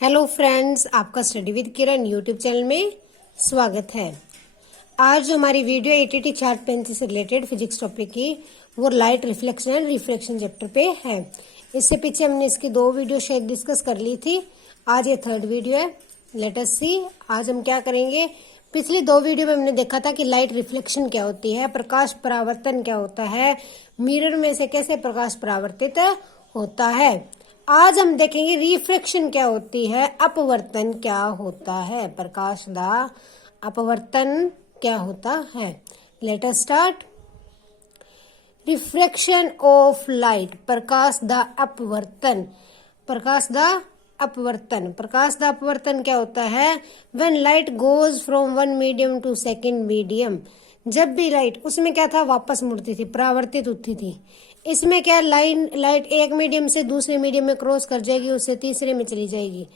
Hello friends, आपका study with Kiran YouTube channel में स्वागत है। आज जो हमारी वीडियो एटीटी चार्ट पेंसिल से रिलेटेड फिजिक्स टॉपिक की वो light reflection and refraction chapter पे है। इससे पीछे हमने इसकी 2 वीडियो शायद डिस्कस कर ली थी। आज ये 3rd वीडियो है। लेट अस सी आज हम क्या करेंगे। पिछली 2 वीडियो में हमने देखा था कि लाइट रिफ्लेक्शन क्या होती है, प्रकाश परावर्तन क्या होता है, मिरर में से कैसे प्रकाश परावर्तित होता है। आज हम देखेंगे रिफ्रैक्शन क्या होती है, अपवर्तन क्या होता है, प्रकाश दा अपवर्तन क्या होता है। Let us start. Refraction of light, प्रकाश दा अपवर्तन। प्रकाश दा अपवर्तन, प्रकाश दा अपवर्तन क्या होता है। When light goes from one medium to second medium, जब भी लाइट उसमें क्या था, वापस मुड़ती थी, परावर्तित होती थी। इसमें क्या, लाइट एक मीडियम से दूसरे मीडियम में क्रॉस कर जाएगी, उससे तीसरे में चली जाएगी,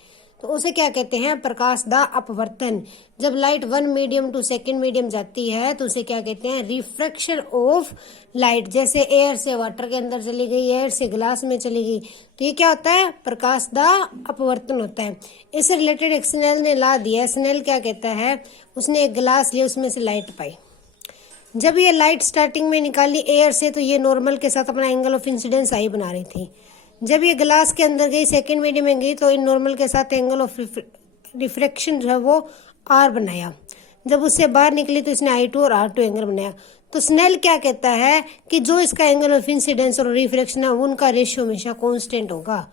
तो उसे क्या कहते हैं, प्रकाश दा अपवर्तन। जब light one medium to second medium जाती है तो उसे क्या कहते हैं, रिफ्रैक्शन ऑफ लाइट। जैसे एयर से वाटर के अंदर चली गई, एयर से ग्लास में चली गई, तो ये क्या होता है, प्रकाश दा अपवर्तन होता है। इससे रिलेटेड एक स्नेल ने ला दिया। स्नेल क्या कहता है, उसने एक ग्लास लिया, उसमें से लाइट पाई। जब ये लाइट स्टार्टिंग में निकाली एयर से, तो ये नॉर्मल के साथ अपना एंगल ऑफ इंसिडेंस आई बना रही थी। जब ये ग्लास के अंदर गई, सेकेंड मीडियम में गई, तो इन नॉर्मल के साथ एंगल ऑफ रिफ्रैक्शन जो है वो आर बनाया। जब उससे बाहर निकली तो इसने I2 और R2 एंगल बनाया। तो स्नेल क्या कहता है कि जो इसका एंगल ऑफ इंसिडेंस और रिफ्रैक्शन है उनका रेशियो हमेशा कॉन्स्टेंट होगा।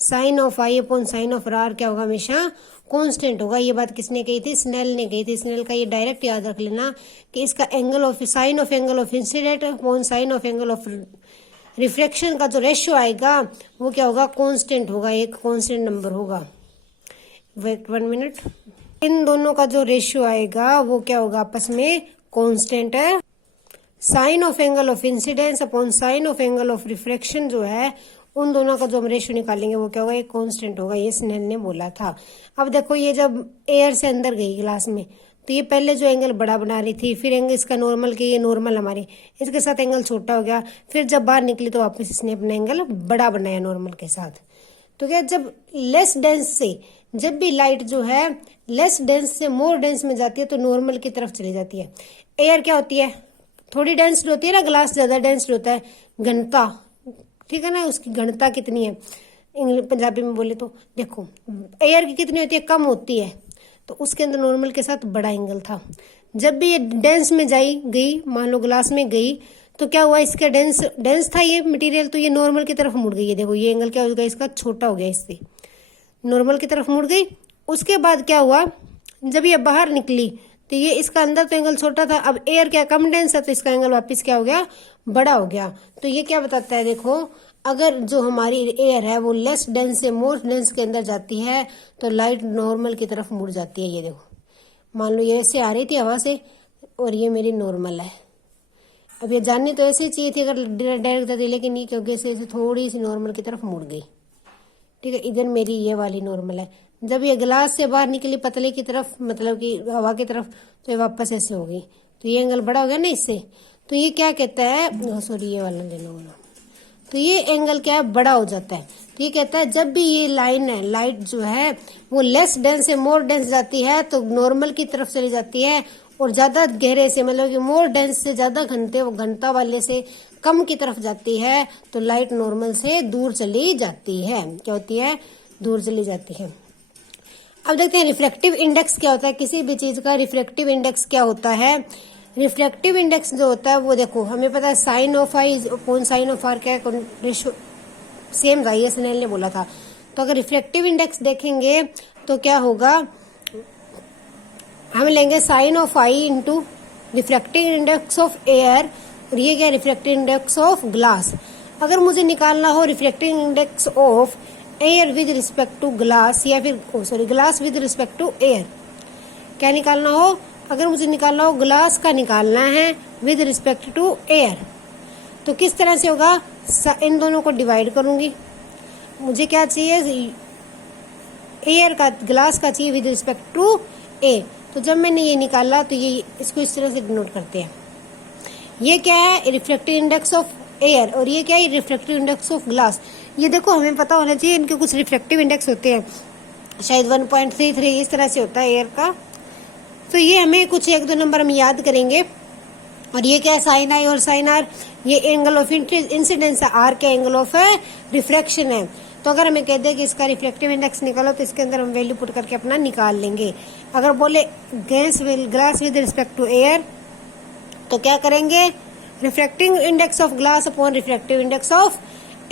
Sine of I upon sine of R क्या होगा, हमेशा कांस्टेंट होगा। ये बात किसने कही थी, स्नेल ने कही थी। स्नेल का ये डायरेक्ट याद रख लेना कि इसका angle of sine of angle of incident upon sine of angle of refraction का जो रेशियो आएगा वो क्या होगा, कांस्टेंट होगा, एक कांस्टेंट नंबर होगा। Wait 1 minute. इन दोनों का जो रेशियो आएगा वो क्या होगा, आपस में कांस्टेंट है। Sine of angle of incidence upon sine of angle of refraction जो है, उन दोनों का जो हम रेशियो निकालेंगे वो क्या होगा, एक कांस्टेंट होगा। ये स्नेल ने बोला था। अब देखो, ये जब एयर से अंदर गई ग्लास में, तो ये पहले जो एंगल बड़ा बना रही थी, फिर एंगल इसका नॉर्मल की, ये नॉर्मल हमारी, इसके साथ एंगल छोटा हो गया। फिर जब बाहर निकली तो वापस इसने अपना एंगल बड़ा बनाया नॉर्मल के साथ। तो क्या, जब लेस डेंस से, जब भी लाइट जो है लेस डेंस से मोर डेंस में जाती है तो नॉर्मल की तरफ चली जाती है। एयर क्या होती है, थोड़ी डेंस होती है ना, ग्लास ज्यादा डेंस होता है, घनता, ठीक है ना, उसकी घनता कितनी है, इंग्लिश पंजाबी में बोले तो देखो एयर की कितनी होती है, कम होती है, तो उसके अंदर नॉर्मल के साथ बड़ा एंगल था। जब भी ये डेंस में गई, मान लो ग्लास में गई, तो क्या हुआ, इसका डेंस था ये मटेरियल, तो ये नॉर्मल की तरफ मुड़ गई। ये देखो, ये एंगल क्या हो गया, इसका छोटा हो गया, इससे नॉर्मल की तरफ मुड़ गई। उसके बाद क्या हुआ, जब ये बाहर निकली तो ये इसका अंदर तो एंगल छोटा था, अब एयर क्या कम डेंस है, तो इसका एंगल वापस क्या हो गया, बड़ा हो गया। तो ये क्या बताता है, देखो अगर जो हमारी एयर है वो लेस डेंस से मोर डेंस के अंदर जाती है तो लाइट नॉर्मल की तरफ मुड़ जाती है। ये देखो, मान लो ये ऐसे आ रही थी हवा से और ये मेरी नॉर्मल है। अब ये जाननी तो ऐसे चाहिए थी अगर डायरेक्ट जाती, लेकिन ये क्योंकि ऐसे थोड़ी सी नॉर्मल की तरफ मुड़ गई, ठीक है। इधर मेरी ये वाली नॉर्मल है। जब ये ग्लास से बाहर निकली पतले की तरफ, मतलब कि हवा की तरफ, तो ये वापस ऐसे हो गई, तो ये एंगल बड़ा हो गया ना इससे। तो ये क्या कहता है, सॉरी ये वाला ले लो, तो ये एंगल क्या है, बड़ा हो जाता है। तो ये कहता है जब भी ये लाइन है, लाइट जो है वो लेस डेंस से मोर डेंस जाती है तो नॉर्मल की तरफ चली जाती है, और ज्यादा गहरे से, मतलब कि मोर डेंस से ज्यादा घनता वाले से कम की तरफ जाती है तो लाइट नॉर्मल से दूर चली जाती है। क्या होती है, दूर चली जाती है। अब देखते हैं रिफ्रैक्टिव इंडेक्स क्या होता है, किसी भी चीज का रिफ्रैक्टिव इंडेक्स क्या होता है। रिफ्रैक्टिव इंडेक्स जो होता है वो देखो, हमें पता है sine of I upon sine of R क्या है, रेशियो सेम था, ये स्नेल ने बोला था। तो अगर रिफ्रैक्टिव इंडेक्स देखेंगे तो क्या होगा, हम लेंगे sine of I into refractive index of air, और ये क्या, रिफ्रैक्टिव इंडेक्स ऑफ ग्लास। अगर मुझे निकालना हो refractive index of air with respect to glass, या फिर glass with respect to air, क्या निकालना हो, अगर मुझे निकालना हो ग्लास का निकालना है विद रिस्पेक्ट टू एयर, तो किस तरह से होगा, इन दोनों को डिवाइड करूंगी। मुझे क्या चाहिए, एयर का, ग्लास का चाहिए विद रिस्पेक्ट टू ए। तो जब मैंने ये निकाला तो ये इसको इस तरह से डिनोट करते हैं। ये क्या है, रिफ्रैक्टिव इंडेक्स ऑफ एयर, और ये क्या है, रिफ्रैक्टिव इंडेक्स ऑफ ग्लास। ये देखो, हमें पता होना चाहिए इनके कुछ रिफ्रैक्टिव इंडेक्स होते हैं। शायद 1.33 इस तरह से होता है एयर का। तो ये हमें कुछ 1-2 नंबर हम याद करेंगे। और ये क्या है, साइन आई और साइन आर, ये एंगल ऑफ इंसिडेंस है, आर के एंगल ऑफ रिफ्रैक्शन है। तो अगर हमें कह दे कि इसका रिफ्लेक्टिव इंडेक्स निकालो तो इसके अंदर हम वैल्यू पुट करके अपना निकाल लेंगे। अगर बोले glass with respect to air तो क्या करेंगे, refracting index of glass upon refractive index of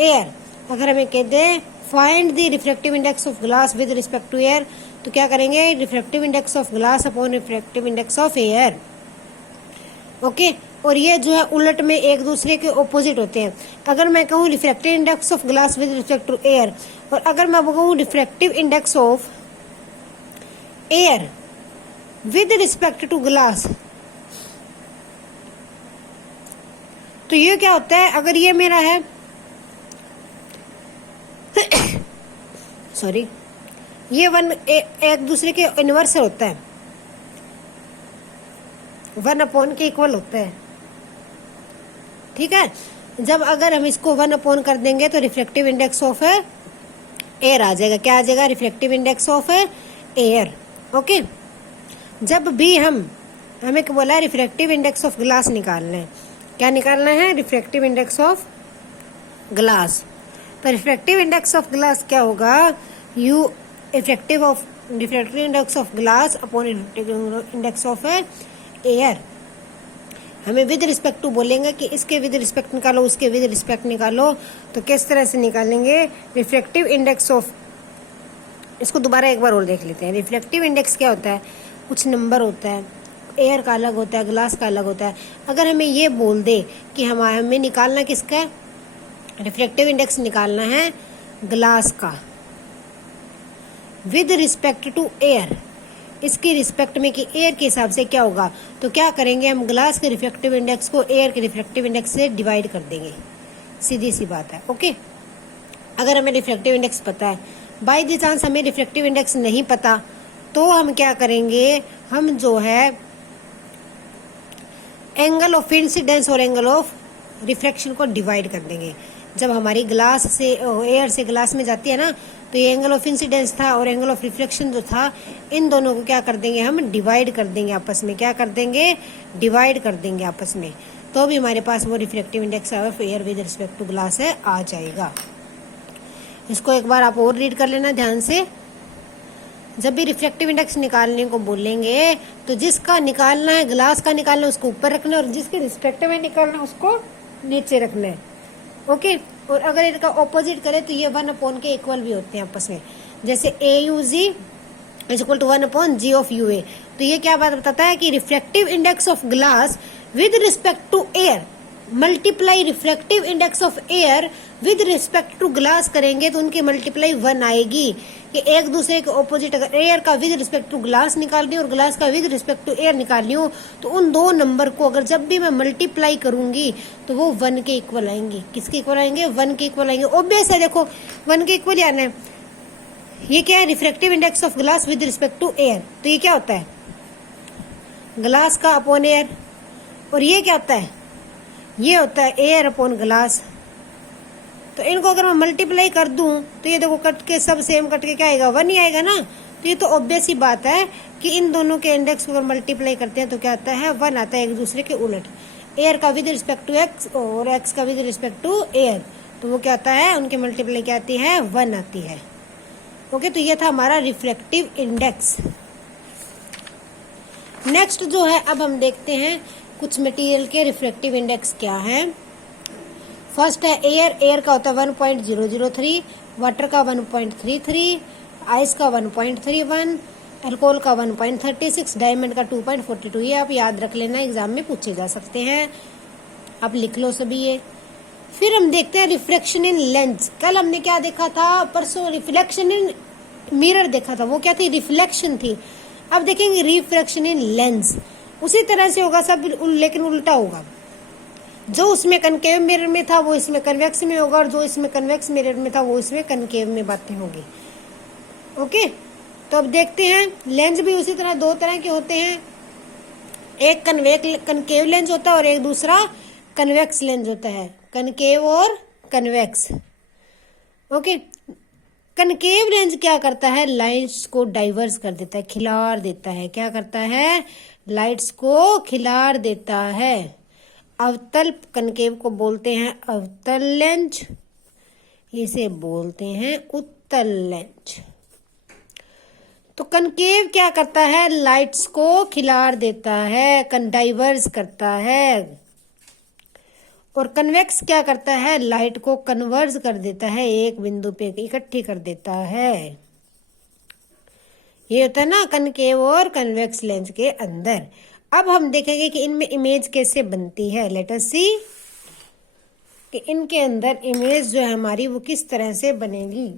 air. अगर हमें कह दे find the refractive index of glass with respect to air तो क्या करेंगे, refractive index of glass upon refractive index of air. Okay, और ये जो है उलट में एक दूसरे के ऑपोजिट होते हैं। अगर मैं कहूँ refractive index of glass with respect to air और अगर मैं कहूँ refractive index of air with respect to glass, तो ये क्या होता है, अगर ये मेरा है सॉरी, ये एक दूसरे के इनवर्स होता है, 1 अपॉन के इक्वल होता है। ठीक है, जब अगर हम इसको 1 अपॉन कर देंगे तो रिफ्लेक्टिव इंडेक्स ऑफ एयर आ जाएगा। क्या आ जाएगा, reflective index of air. Okay, जब भी हमें क्या बोला है, रिफ्लेक्टिव इंडेक्स ऑफ ग्लास निकालना है। क्या निकालना है, रिफ्लेक्टिव इंडेक्स ऑफ ग्लास। तो रिफ्लेक्टिव इंडेक्स ऑफ ग्लास क्या होगा, you reflective index of glass upon index of air. हमें विद रिस्पेक्ट टू बोलेंगे कि इसके विद रिस्पेक्ट निकालो, उसके विद रिस्पेक्ट निकालो। तो किस तरह से निकालेंगे, रिफ्लेक्टिव इंडेक्स ऑफ, इसको दोबारा एक बार और देख लेते हैं। रिफ्लेक्टिव इंडेक्स क्या होता है, कुछ नंबर होता है, एयर का अलग होता है, ग्लास का अलग होता है। अगर हमें ये बोल दे कि हमें निकालना किसका, रिफ्लेक्टिव इंडेक्स निकालना है ग्लास का विद रिस्पेक्ट टू एयर, इसकी रिस्पेक्ट में कि एयर के हिसाब से क्या होगा, तो क्या करेंगे, हम ग्लास के रिफ्लेक्टिव इंडेक्स को एयर के रिफ्लेक्टिव इंडेक्स से डिवाइड कर देंगे। सीधी सी बात है। ओके, अगर हमें रिफ्लेक्टिव इंडेक्स पता है, बाय द चांस हमें रिफ्लेक्टिव इंडेक्स नहीं पता तो हम क्या करेंगे, हम जो है एंगल ऑफ इंसिडेंस और एंगल ऑफ रिफ्रैक्शन को डिवाइड कर देंगे। जब हमारी ग्लास से एयर से ग्लास में जाती है ना, तो ये एंगल ऑफ इंसिडेंस था और एंगल ऑफ रिफ्लेक्शन जो था, इन दोनों को क्या कर देंगे, हम डिवाइड कर देंगे आपस में। क्या कर देंगे, डिवाइड कर देंगे आपस में। तो भी हमारे पास वो reflective index of air with respect to glass है, आ जाएगा। इसको एक बार आप और रीड कर लेना ध्यान से। जब भी रिफ्लेक्टिव इंडेक्स निकालने को बोलेंगे तो जिसका निकालना है, ग्लास का निकालना है, उसको ऊपर रखना है, और जिसके रिस्पेक्ट में निकालना है उसको नीचे रखना है। ओके, और अगर इनका ऑपोजिट करें तो ये 1 अपॉन के इक्वल भी होते हैं आपस में। जैसे A U G is equal to 1 upon G of U A. तो ये क्या बात बताता है कि reflective index of glass with respect to air multiply reflective index of air with respect to glass करेंगे तो उनकी मल्टीप्लाई 1 आएगी। कि एक दूसरे के ऑपोजिट, अगर एयर का विद रिस्पेक्ट टू ग्लास निकालनी हो और ग्लास का विद रिस्पेक्ट टू एयर निकालनी हो तो उन दो नंबर को अगर जब भी मैं मल्टीप्लाई करूंगी तो वो 1 के इक्वल आएंगे। किसके इक्वल आएंगे, 1 के इक्वल आएंगे। ऑब्वियस है, देखो 1 के इक्वल आना है। ये क्या है, reflective index of glass with respect to air. तो ये क्या होता है, ग्लास का अपॉन एयर। और ये क्या होता है, ये होता है एयर अपॉन ग्लास। तो इनको अगर मैं मल्टीप्लाई कर दूं तो ये देखो कट के सब सेम कट के क्या आएगा, 1 ही आएगा ना। तो ये तो ऑब्वियस ही बात है कि इन दोनों के इंडेक्स को अगर मल्टीप्लाई करते हैं तो क्या आता है, 1 आता है, एक दूसरे के उलट। एयर का विद रिस्पेक्ट टू एक्स और एक्स का विद रिस्पेक्ट टू एयर, तो वो क्या आता है, उनकी मल्टीप्लाई क्या आती है, 1 आती है। ओके, तो ये था हमारा रिफ्लेक्टिव इंडेक्स। नेक्स्ट जो है, अब हम देखते हैं कुछ मटेरियल के रिफ्लेक्टिव इंडेक्स क्या है। फर्स्ट है एयर का होता है 1.003, वाटर का 1.33, आइस का 1.31, अल्कोहल का 1.36, डायमंड का 2.42। ये आप याद रख लेना, एग्जाम में पूछे जा सकते हैं, आप लिख लो सभी ये। फिर हम देखते हैं रिफ्लेक्शन इन लेंस। कल हमने क्या देखा था, परसों रिफ्लेक्शन इन मिरर देखा था, वो क्या थी, रिफ्लेक्शन थी। अब देखेंगे रिफ्लेक्शन इन लेंस। उसी तरह से होगा सब, लेकिन उल्टा होगा। जो उसमें कनकेव मिरर में था वो इसमें कन्वेक्स में होगा, और जो इसमें कन्वेक्स मिरर में था वो इसमें कनकेव में बातें होगी। ओके, तो अब देखते हैं, लेंस भी उसी तरह 2 तरह के होते हैं। एक कनकेव लेंस होता है और एक दूसरा कन्वेक्स लेंस होता है, कनकेव और कन्वेक्स। ओके, कनकेव लेंस क्या करता है, लाइट्स को डाइवर्स कर देता है, खिलार देता है। क्या करता है, लाइट्स को खिलार देता है। अवतल कनकेव को बोलते हैं अवतल लेंस, इसे बोलते हैं उत्तल लेंस। तो कनकेव क्या करता है, लाइट्स को खिलार देता है, डाइवर्स करता है। और कन्वेक्स क्या करता है, लाइट को कन्वर्ज कर देता है, एक बिंदु पे इकट्ठी कर देता है। ये होता है ना कनकेव और कन्वेक्स लेंस के अंदर। अब हम देखेंगे कि इनमें इमेज कैसे बनती है। लेट अस सी कि इनके अंदर इमेज जो है हमारी वो किस तरह से बनेगी।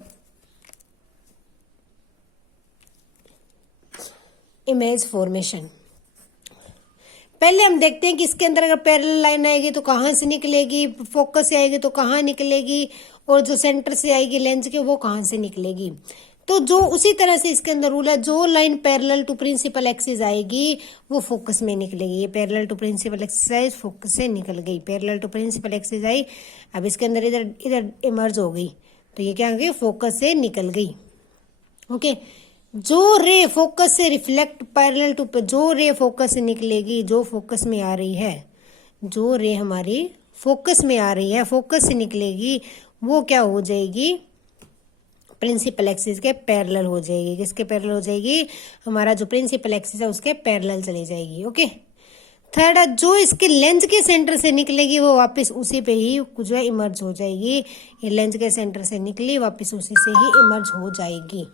इमेज फॉर्मेशन, पहले हम देखते हैं कि इसके अंदर अगर पैरेलल लाइन आएगी तो कहाँ से निकलेगी, फोकस से आएगी तो कहाँ निकलेगी, और जो सेंटर से आएगी लेंस के वो कहाँ से निकलेगी। तो जो उसी तरह से इसके अंदर रूल है, जो line parallel to principal axis आएगी वो फोकस में निकलेगी। ये parallel to principal axis focus से निकल गई, पैरेलल टू प्रिंसिपल एक्सिस आई, अब इसके अंदर इधर इधर इमर्ज हो गई, तो ये क्या हो गई, फोकस से निकल गई। ओके, जो रे फोकस से रिफ्लेक्ट पैरेलल टू, जो रे फोकस से निकलेगी, जो फोकस में आ रही है, जो रे हमारी फोकस में आ रही है, फोकस से निकलेगी, वो क्या हो जाएगी, प्रिंसिपल एक्सिस के पैरेलल हो जाएगी। किसके पैरेलल हो जाएगी, हमारा जो प्रिंसिपल एक्सिस है उसके पैरेलल चली जाएगी। ओके, थर्ड, जो इसके लेंस के सेंटर से निकलेगी वो वापस उसी पे ही जो है इमर्ज हो जाएगी। ये लेंस के सेंटर से निकली, वापस उसी से ही इमर्ज हो जाएगी।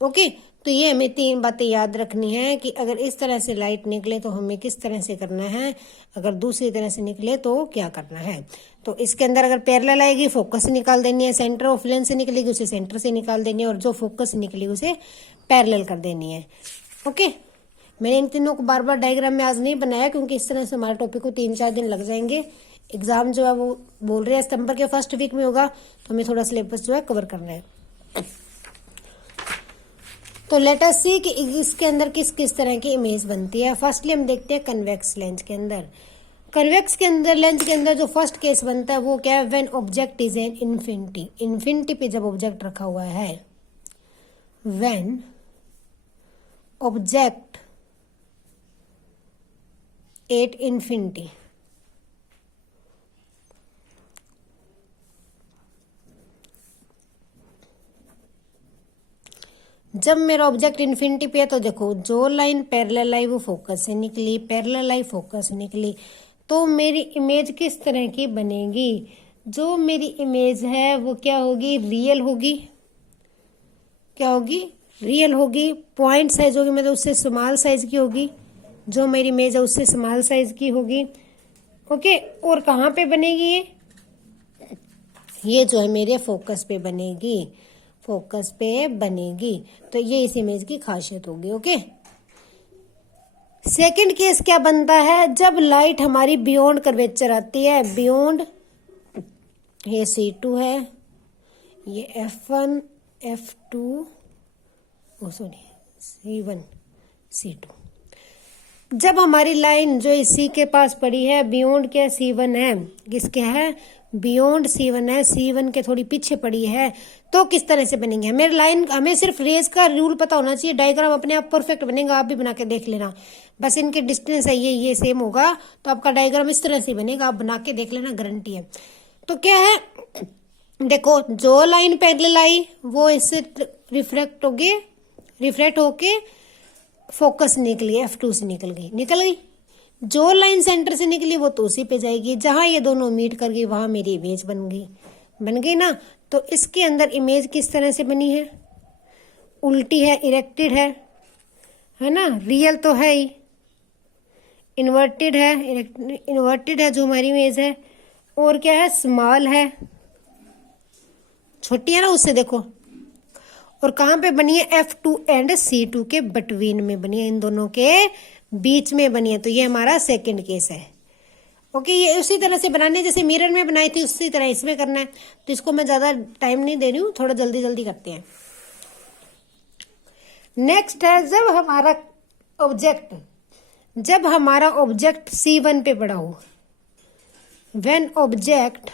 ओके, तो ये हमें 3 बातें याद रखनी है कि अगर इस तरह से लाइट निकले तो हमें किस तरह से करना है, अगर दूसरी तरह से निकले तो क्या करना है। तो इसके अंदर अगर पैरेलल आएगी फोकस से निकाल देनी है, सेंटर ऑफ लेंस से निकलेगी उसे सेंटर से निकाल देनी है, और जो फोकस से निकलेगी उसे पैरेलल कर देनी है। ओके, मैंने इन तीनों को बार बार डायग्राम में आज नहीं बनाया क्योंकि इस तरह से हमारे टॉपिक को 3-4 दिन लग जाएंगे। एग्जाम जो है वो बोल रहे हैं सितंबर के फर्स्ट वीक में होगा, तो हमें थोड़ा सिलेबस जो है कवर करना है। तो लेट अस सी कि इसके अंदर किस किस तरह की इमेज बनती है। फर्स्टली हम देखते हैं कन्वेक्स लेंस के अंदर। कन्वेक्स के अंदर लेंस के अंदर जो फर्स्ट केस बनता है वो क्या है, when object is an infinity. Infinity पे जब ऑब्जेक्ट रखा हुआ है, व्हेन ऑब्जेक्ट एट इन्फिनिटी, जब मेरा ऑब्जेक्ट इन्फिनिटी पे है तो देखो जो लाइन पैरेलल आई वो फोकस से निकली, पैरेलल आई फोकस से निकली, तो मेरी इमेज किस तरह की बनेगी, जो मेरी इमेज है वो क्या होगी, रियल होगी। क्या होगी, रियल होगी। पॉइंट साइज होगी मतलब उससे स्मॉल साइज की होगी, जो मेरी इमेज है उससे स्मॉल साइज की होगी। ओके, और कहाँ पे बनेगी ये जो है मेरे फोकस पे बनेगी, फोकस पे बनेगी। तो ये इस इमेज की खासियत होगी। ओके, सेकंड केस क्या बनता है, जब लाइट हमारी बियॉन्ड कर्वेचर आती है, बियॉन्ड, ये C2 है, ये F1 F2 C1 C2, जब हमारी लाइन जो इस C के पास पड़ी है, बियॉन्ड क्या C1 है, किसके है, बियॉन्ड C1 है, C1 के थोड़ी पीछे पड़ी है, तो किस तरह से बनेंगे। मेरी लाइन, हमें सिर्फ रेज का रूल पता होना चाहिए, डायग्राम अपने आप परफेक्ट बनेगा। आप भी बना के देख लेना, बस इनके डिस्टेंस है ये सेम होगा तो आपका डायग्राम इस तरह से बनेगा। आप बना के देख लेना, गारंटी है। तो क्या है, देखो जो लाइन पैरेलल आई वो इससे रिफ्लेक्ट होके फोकस निकली, F2 से निकल गई। जो लाइन सेंटर से निकली वो तो उसी पे जाएगी, जहां ये दोनों मीट कर गई वहां मेरी इमेज बन गई ना। तो इसके अंदर इमेज किस तरह से बनी है, उल्टी है, इरेक्टेड है ना, रियल तो है ही, इन्वर्टेड है जो हमारी इमेज है, और क्या है, स्मॉल है, छोटी है ना उससे, देखो। और कहाँ पे बनी है, F2 एंड C2 के बिटवीन में बनी है, इन दोनों के बीच में बनी है। तो ये हमारा सेकंड केस है। ओके, ये उसी तरह से बनाने जैसे मिरर में बनाई थी उसी तरह इसमें करना है। तो इसको मैं ज्यादा टाइम नहीं दे रही हूँ, थोड़ा जल्दी जल्दी करते हैं। नेक्स्ट है, जब हमारा ऑब्जेक्ट C1 पे पड़ा हो, व्हेन ऑब्जेक्ट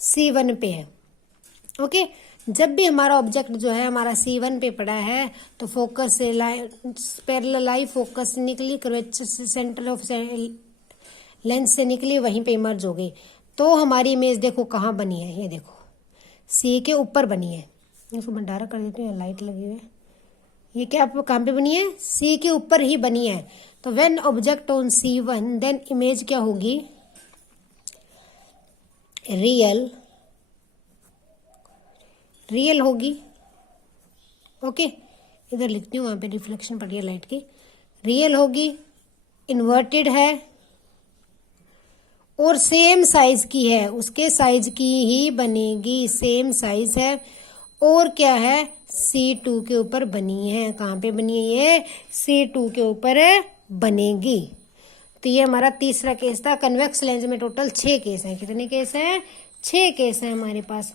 C1 पे है। ओके, जब भी हमारा ऑब्जेक्ट जो है हमारा C1 पे पड़ा है तो फोकस से पैरेलल आई फोकस से निकली, कर्वेचर से सेंटर ऑफ लेंस से निकली, वहीं पे इमर्ज हो गई। तो हमारी इमेज देखो कहाँ बनी है, ये देखो C के ऊपर बनी है। इसको भंडारा कर देते हैं, लाइट लगी हुई है। ये क्या कहाँ पे बनी है? C के ऊपर ही बनी है। तो when object on C1 then image क्या होगी? रियल होगी। ओके, इधर लिखती हूँ, वहाँ पे रिफ्लेक्शन पड़ रही है लाइट की। रियल होगी, इन्वर्टेड है और सेम साइज की है, उसके साइज की ही बनेगी, सेम साइज है। और क्या है? C2 के ऊपर बनी है। कहाँ पे बनी है ये? C2 के ऊपर बनेगी। तो ये हमारा तीसरा केस था। कन्वेक्स लेंस में टोटल 6 केस हैं। कितने केस हैं? 6 केस हैं हमारे पास।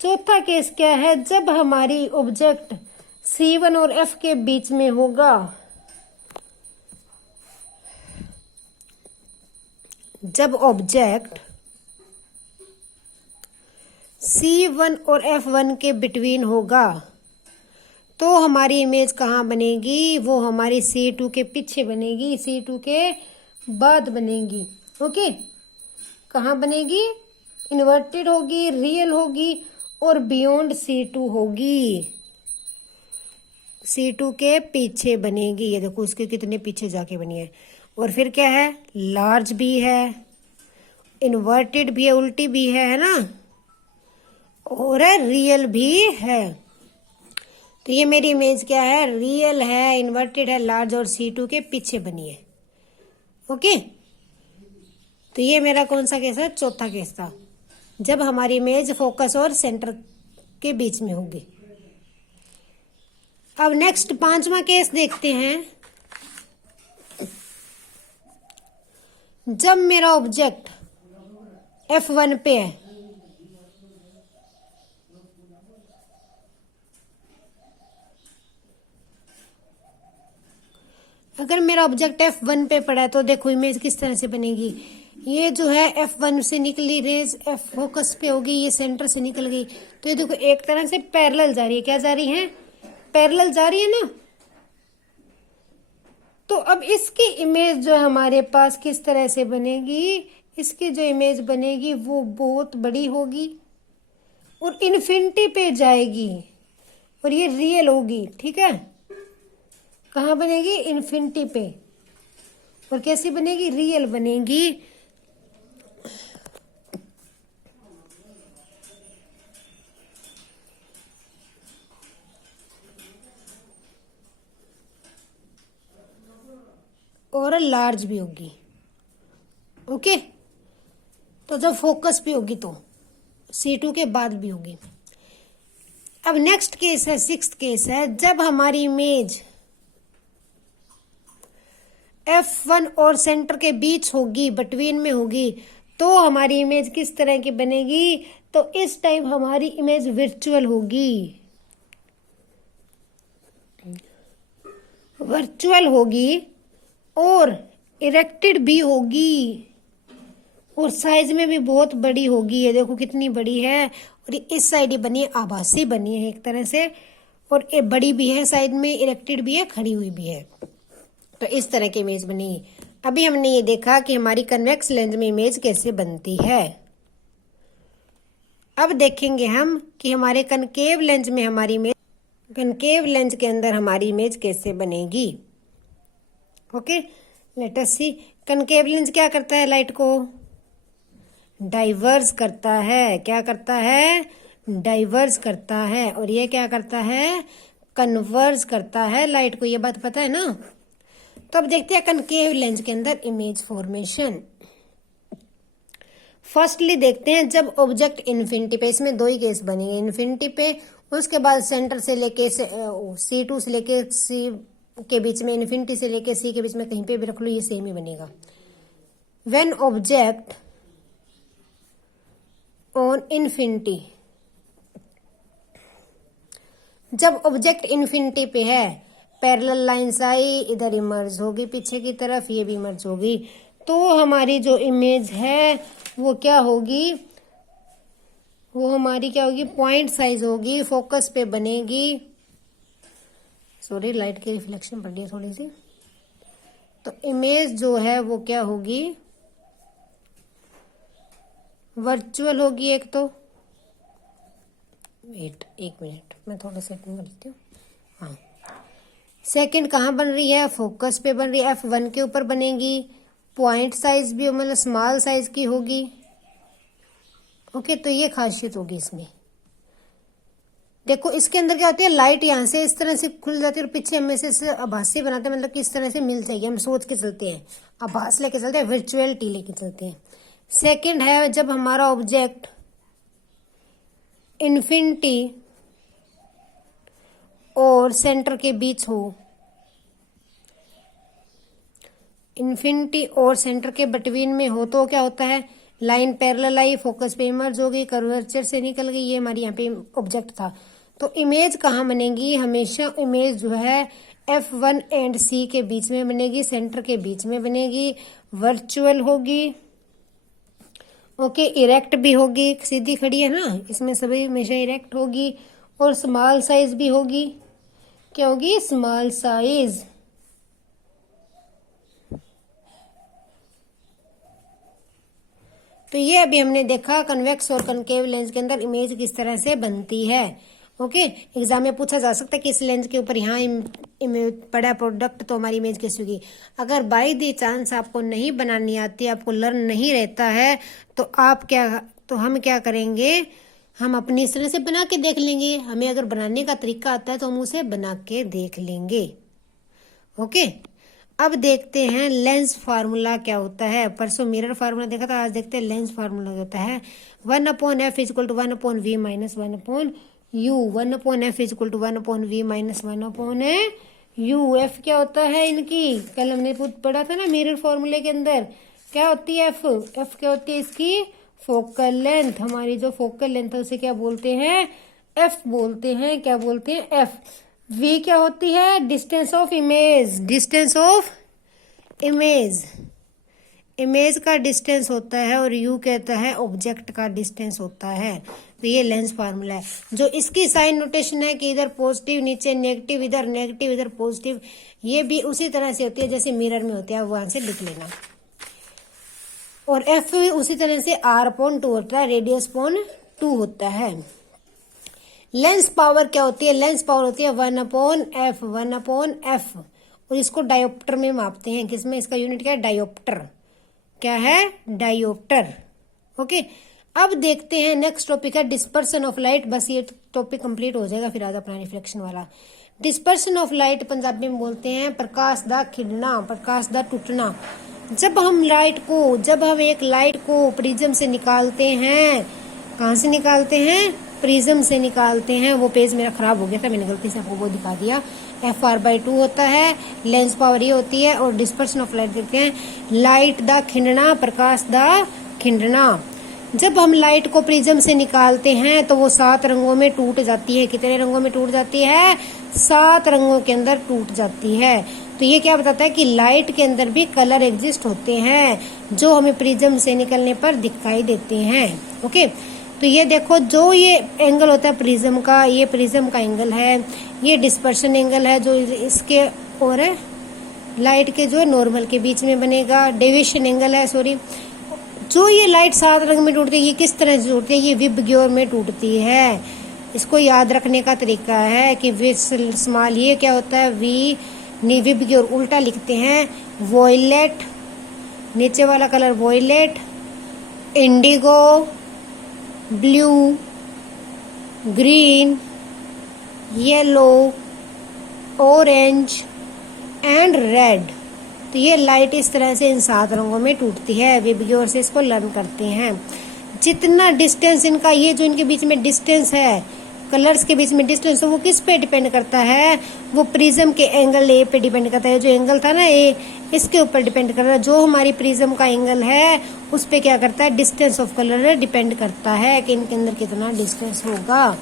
चौथा केस क्या है? जब हमारी ऑब्जेक्ट C1 और F के बीच में होगा, जब ऑब्जेक्ट C1 और F1 के बिटवीन होगा तो हमारी इमेज कहाँ बनेगी? वो हमारी C2 के पीछे बनेगी, C2 के बाद बनेगी। ओके, कहाँ बनेगी? इन्वर्टेड होगी, रियल होगी और बियॉन्ड C2 होगी, C2 के पीछे बनेगी। ये देखो उसके कितने पीछे जाके बनी है। और फिर क्या है? लार्ज भी है, इन्वर्टेड भी है, उल्टी भी है ना, और रियल भी है। तो ये मेरी इमेज क्या है? रियल है, इन्वर्टेड है, लार्ज और C2 के पीछे बनी है। ओके, तो ये मेरा कौन सा केस है? चौथा केस था, जब हमारी इमेज फोकस और सेंटर के बीच में होगी। अब नेक्स्ट 5वां केस देखते हैं। जब मेरा ऑब्जेक्ट F1 पे है, अगर मेरा ऑब्जेक्ट F1 पे पड़ा है तो देखो इमेज किस तरह से बनेगी। ये जो है F1 से निकली रेज F फोकस पे होगी, ये सेंटर से निकल गई। तो ये देखो एक तरह से पैरेलल जा रही है। क्या जा रही है? पैरेलल जा रही है ना। तो अब इसकी इमेज जो हमारे पास किस तरह से बनेगी? इसकी जो इमेज बनेगी वो बहुत बड़ी होगी और इन्फिनिटी पे जाएगी और ये रियल होगी। ठीक है, कहाँ बनेगी? इन्फिनिटी पे। और कैसी बनेगी? रियल बनेगी। और लार्ज भी होगी। ओके, तो जब फोकस भी होगी तो C2 के बाद भी होगी। अब नेक्स्ट केस है, 6th केस है, जब हमारी इमेज F1 और सेंटर के बीच होगी, बिटवीन में होगी, तो हमारी इमेज किस तरह की बनेगी? तो इस टाइम हमारी इमेज वर्चुअल होगी, वर्चुअल होगी और इरेक्टेड भी होगी और साइज में भी बहुत बड़ी होगी। ये देखो कितनी बड़ी है। और इस साइड ही बनी है, आभासी बनी है एक तरह से, और ये बड़ी भी है, साइड में इरेक्टेड भी है, खड़ी हुई भी है। तो इस तरह की इमेज बनी। अभी हमने ये देखा कि हमारी कन्वेक्स लेंस में इमेज कैसे बनती है। अब देखेंगे हम कि हमारे कनकेव लेंस में हमारी इमेज, कनकेव लेंस के अंदर हमारी इमेज कैसे बनेगी। ओके, लेट अस सी। कनकेव लेंस क्या करता है? लाइट को डाइवर्स करता है। क्या करता है? डाइवर्स करता है। और ये क्या करता है? कन्वर्स करता है लाइट को। ये बात पता है ना। तो अब देखते हैं कनकेव लेंस के अंदर इमेज फॉर्मेशन। फर्स्टली देखते हैं जब ऑब्जेक्ट इन्फिनिटी पे, इसमें 2 ही केस बनेंगे, इन्फिनिटी पे, उसके बाद सेंटर से लेके C2 से लेके C के बीच में, इन्फिनिटी से लेके C के बीच में कहीं पे भी रख लो, ये सेम ही बनेगा। व्हेन ऑब्जेक्ट ऑन इन्फिनिटी, जब ऑब्जेक्ट इन्फिनिटी पे है, पैरेलल लाइंस आई, इधर इमर्ज होगी पीछे की तरफ, ये भी इमर्ज होगी, तो हमारी जो इमेज है वो क्या होगी? वो हमारी क्या होगी, पॉइंट साइज होगी, फोकस पे बनेगी। सॉरी, लाइट की रिफ्लेक्शन पड़ रही है थोड़ी सी। तो इमेज जो है वो क्या होगी, वर्चुअल होगी एक तो। वेट एक मिनट, मैं थोड़ा सेटिंग कर लेती हूँ। हाँ, सेकंड कहाँ बन रही है, फोकस पे बन रही है, F1 के ऊपर बनेगी। पॉइंट साइज भी मतलब स्मॉल साइज की होगी। ओके, तो ये खासियत होगी इसमें। देखो इसके अंदर क्या होती है, लाइट यहाँ से इस तरह से खुल जाती है और पीछे हम इसे आभासी बनाते हैं, मतलब कि इस तरह से मिल जाएगी। हम सोच के चलते हैं, आभास लेके चलते हैं, वर्चुअलिटी लेके चलते हैं। सेकंड है जब हमारा ऑब्जेक्ट इन्फिनिटी और सेंटर के बीच हो, इन्फिनिटी और सेंटर के बिटवीन में हो, तो क्या होता है, लाइन पैरेलल आई, फोकस पे इमर्ज हो गई, कर्वेचर से निकल गई। ये हमारी यहाँ पे ऑब्जेक्ट था। तो इमेज कहाँ बनेगी, हमेशा इमेज जो है F1 एंड C के बीच में बनेगी, सेंटर के बीच में बनेगी, वर्चुअल होगी। ओके, इरेक्ट भी होगी, सीधी खड़ी है ना, इसमें सभी हमेशा इरेक्ट होगी। और स्मॉल साइज भी होगी। क्या होगी, स्मॉल साइज। तो ये अभी हमने देखा कन्वेक्स और कनकेव लेंस के अंदर इमेज किस तरह से बनती है। ओके, एग्जाम में पूछा जा सकता है कि इस लेंस के ऊपर यहाँ पड़ा प्रोडक्ट, तो हमारी इमेज कैसी होगी। अगर बाई दी चांस आपको नहीं बनानी आती, आपको लर्न नहीं रहता है, तो हम क्या करेंगे, हम अपनी इस तरह से बना के देख लेंगे। हमें अगर बनाने का तरीका आता है तो हम उसे बना के देख लेंगे। ओके, अब देखते हैं लेंस फार्मूला क्या होता है। परसों मिरर फार्मूला देखा था, आज देखते हैं लेंस फार्मूला होता है 1/f equal to 1/v minus 1/u। 1/f equal to 1/v minus 1/u। F क्या होता है इनकी, कल हमने पढ़ा था ना मिरर फार्मूले के अंदर, क्या होती है एफ। एफ क्या होती है इसकी, फोकल लेंथ। हमारी जो फोकल लेंथ है उसे क्या बोलते हैं, एफ बोलते हैं। क्या बोलते हैं, एफ। वी क्या होती है, distance of image. Distance of image, image का डिस्टेंस होता है। और यू कहता है ऑब्जेक्ट का डिस्टेंस होता है। तो ये लेंस फार्मूला है। जो इसकी साइन नोटेशन है कि इधर पॉजिटिव नीचे नेगेटिव, इधर नेगेटिव इधर पॉजिटिव, ये भी उसी तरह से होती है जैसे मिरर में होती है, वहां से लिख लेना। और एफ उसी तरह से R/2 होता है, रेडियस/2 होता है। लेंस पावर क्या होती है, लेंस पावर होती है 1/f। 1/f। और इसको डायोप्टर में मापते हैं, किसमें, इसका यूनिट क्या है, डायोप्टर। क्या है, डायोप्टर। ओके, अब देखते हैं नेक्स्ट टॉपिक है डिस्पर्सन ऑफ लाइट। बस ये टॉपिक कंप्लीट हो जाएगा, फिर आज अपना रिफ्लेक्शन वाला। डिस्पर्सन ऑफ लाइट पंजाबी में बोलते हैं प्रकाश दा खिड़ना, प्रकाश दा टूटना। जब हम एक लाइट को प्रिज्म से निकालते हैं, कहाँ से निकालते हैं, प्रिज्म से निकालते हैं। वो पेज मेरा खराब हो गया था, मैंने गलती से आपको वो दिखा दिया। FR/2 होता है, लेंस पावर ये होती है। और डिस्पर्सन ऑफ लाइट देखते हैं, लाइट दा खिंडना, प्रकाश दा खिंडना। जब हम लाइट को प्रिज्म से निकालते हैं तो वो 7 रंगों में टूट जाती है। कितने रंगों में टूट जाती है, 7 रंगों के अंदर टूट जाती है। तो ये क्या बताता है कि लाइट के अंदर भी कलर एग्जिस्ट होते हैं, जो हमें प्रिज्म से निकलने पर दिखाई देते हैं। ओके, तो ये देखो, जो ये एंगल होता है प्रिज्म का, ये प्रिज्म का एंगल है। ये डिस्पर्शन एंगल है जो इसके और लाइट के जो नॉर्मल के बीच में बनेगा। डेविएशन एंगल है, सॉरी। जो ये लाइट 7 रंग में टूटती है, ये किस तरह से टूटती है, ये विबग्योर में टूटती है। इसको याद रखने का तरीका है कि स्मॉल ये क्या होता है, वी विबग्योर उल्टा लिखते हैं। वॉयलेट, नीचे वाला colour violet, indigo, blue, green, yellow, orange and red. तो ये लाइट इस तरह से इन 7 रंगों में टूटती है। विबग्योर से इसको लर्न करते हैं। जितना डिस्टेंस इनका, ये जो इनके बीच में डिस्टेंस है, कलर्स के बीच में डिस्टेंस, तो वो किस पे डिपेंड करता है, वो प्रिज्म के एंगल ए पे डिपेंड करता है। जो एंगल था ना ए, इसके ऊपर डिपेंड करता है। जो हमारी प्रिज्म का एंगल है उस पे क्या करता है, डिस्टेंस ऑफ कलर डिपेंड करता है कि इनके अंदर कितना डिस्टेंस होगा।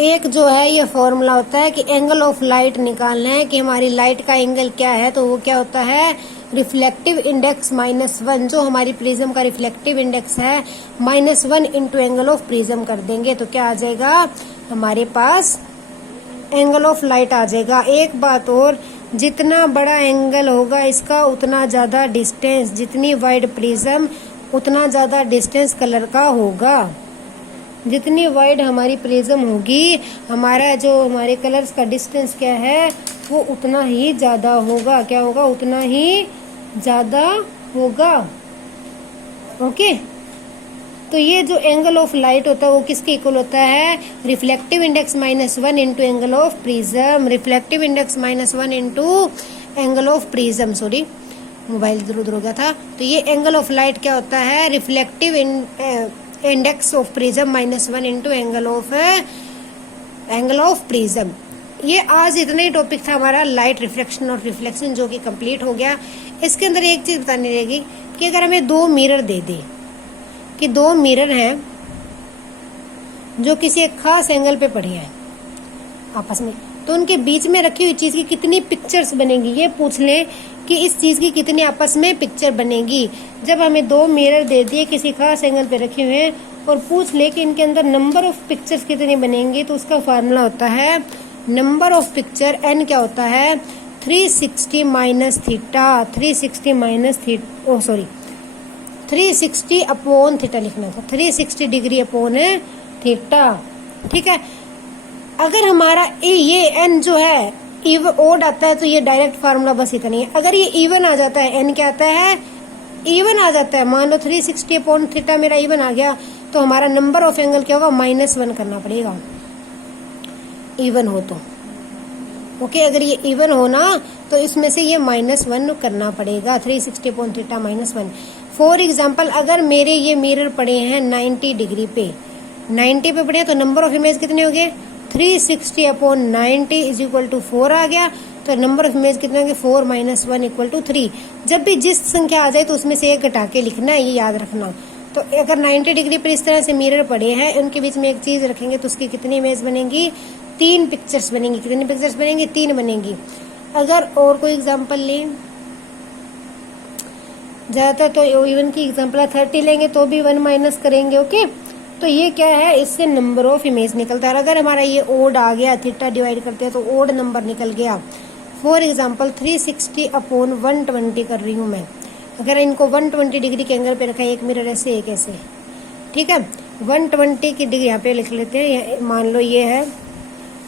एक जो है ये फॉर्मूला होता है कि एंगल ऑफ लाइट निकालना है कि हमारी लाइट का एंगल क्या है। तो वो क्या होता है, रिफ्लेक्टिव इंडेक्स -1, जो हमारी प्रिज्म का रिफ्लेक्टिव इंडेक्स है -1 इंटू एंगल ऑफ प्रिज्म कर देंगे तो क्या आ जाएगा हमारे पास एंगल ऑफ लाइट आ जाएगा। एक बात और, जितना बड़ा एंगल होगा इसका उतना ज़्यादा डिस्टेंस, जितनी वाइड प्रिज्म उतना ज़्यादा डिस्टेंस कलर का होगा। जितनी वाइड हमारी प्रिज्म होगी हमारा जो हमारे कलर्स का डिस्टेंस क्या है वो उतना ही ज़्यादा होगा। क्या होगा? उतना ही ज़्यादा होगा। ओके, तो ये जो एंगल ऑफ लाइट होता है वो किसके इक्वल होता है? Reflective index -1 into angle of prism. Reflective index -1 into angle of prism, sorry mobile इधर उधर हो गया था। तो ये एंगल ऑफ लाइट क्या होता है? Reflective index of prism -1 into angle of prism. ये आज इतना ही टॉपिक था हमारा लाइट रिफ्लेक्शन और रिफ्लेक्शन, जो कि कंप्लीट हो गया। इसके अंदर एक चीज बतानी रहेगी कि अगर हमें दो मिरर दे दे कि दो मिरर हैं जो किसी एक खास एंगल पे पड़े हैं आपस में, तो उनके बीच में रखी हुई चीज की कितनी पिक्चर्स बनेगी, ये पूछ लें कि इस चीज की कितनी आपस में पिक्चर बनेगी। जब हमें दो मिरर दे दिए किसी खास एंगल पे रखे हुए हैं और पूछ ले कि इनके अंदर नंबर ऑफ पिक्चर्स कितनी बनेंगी, तो उसका फार्मूला होता है नंबर ऑफ पिक्चर n क्या होता है 360 माइनस थीटा, 360 अपॉन थीटा लिखना था, 360 डिग्री अपॉन थीटा। ठीक है, अगर हमारा ये n जो है इवन ओड आता है तो ये डायरेक्ट फार्मूला बस इतना ही है। अगर ये इवन आ जाता है, n क्या आता है इवन आ जाता है, मान लो 360 अपॉन थीटा मेरा इवन आ गया, तो हमारा नंबर ऑफ एंगल क्या होगा -1 करना पड़ेगा इवन हो तो। ओके, अगर ये इवन हो ना तो इसमें से ये -1 करना पड़ेगा, 360 अपॉन थीटा -1। फॉर एग्जाम्पल अगर मेरे ये मिरर पड़े हैं 90 डिग्री पे, 90 पे पड़े हैं तो नंबर ऑफ इमेज कितने हो गए 360 अपॉन 90 इज इक्वल टू 4 आ गया। तो नंबर ऑफ इमेज कितने होंगे 4 - 1 इक्वल टू 3। जब भी जिस संख्या आ जाए तो उसमें से एक घटा के लिखना है, ये याद रखना। तो अगर 90 डिग्री पर इस तरह से मिरर पड़े हैं, उनके बीच में एक चीज रखेंगे तो उसकी कितनी इमेज बनेगी 3 पिक्चर्स बनेंगी। कितनी पिक्चर्स बनेंगी 3 बनेंगी। अगर और कोई एग्जांपल लें, ज्यादातर तो इवन की एग्जांपल 30 लेंगे तो भी 1 माइनस करेंगे। ओके, तो ये क्या है इससे नंबर ऑफ इमेज निकलता है। अगर हमारा ये ओड आ गया, थीटा डिवाइड करते हैं तो ओड नंबर निकल गया। फॉर एग्जांपल 360 अपॉन 120 कर रही हूँ मैं। अगर इनको 120 डिग्री के एंगल पे रखा है, एक मिरर ऐसे एक ऐसे, ठीक है 120 की डिग्री यहाँ पे लिख लेते हैं, मान लो ये है,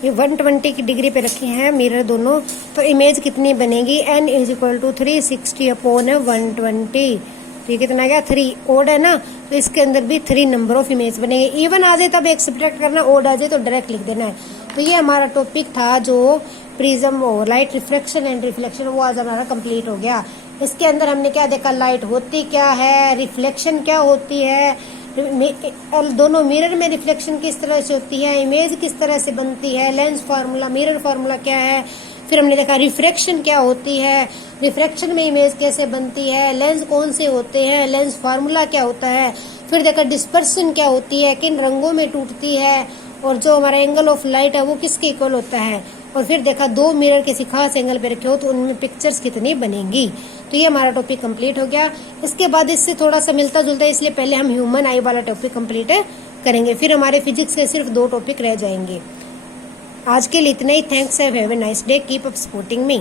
ये 120 की डिग्री पे रखे हैं मिरर दोनों, तो इमेज कितनी बनेगी n is equal to 360 upon 120। तो ये कितना आ गया 3। ओड है ना, तो इसके अंदर भी 3 नंबर ऑफ इमेज बनेंगे। इवन आ जाए तब एक सब्ट्रैक्ट करना, ओड आ जाए तो डायरेक्ट लिख देना है। तो ये हमारा टॉपिक था जो प्रिज्म और लाइट रिफ्लेक्शन एंड रिफ्लेक्शन, वो आज हमारा कंप्लीट हो गया। इसके अंदर हमने क्या देखा, लाइट होती क्या है, रिफ्लेक्शन क्या होती है, दोनों मिरर में रिफ्लेक्शन किस तरह से होती है, इमेज किस तरह से बनती है, लेंस फार्मूला, मिरर फार्मूला क्या है। फिर हमने देखा रिफ्रैक्शन क्या होती है, रिफ्रैक्शन में इमेज कैसे बनती है, लेंस कौन से होते हैं, लेंस फार्मूला क्या होता है। फिर देखा डिस्पर्सन क्या होती है, किन रंगों में टूटती है, और जो हमारा एंगल ऑफ लाइट है वो किसके इक्वल होता है। और फिर देखा दो मिरर किसी खास एंगल पे रखे हो तो उनमें पिक्चर्स कितनी बनेंगी। तो ये हमारा टॉपिक कंप्लीट हो गया। इसके बाद इससे थोड़ा सा मिलता जुलता है, इसलिए पहले हम ह्यूमन आई वाला टॉपिक कंप्लीट करेंगे, फिर हमारे फिजिक्स के सिर्फ 2 टॉपिक रह जाएंगे। आज के लिए इतना ही। Thanks, have a nice day, keep up supporting me.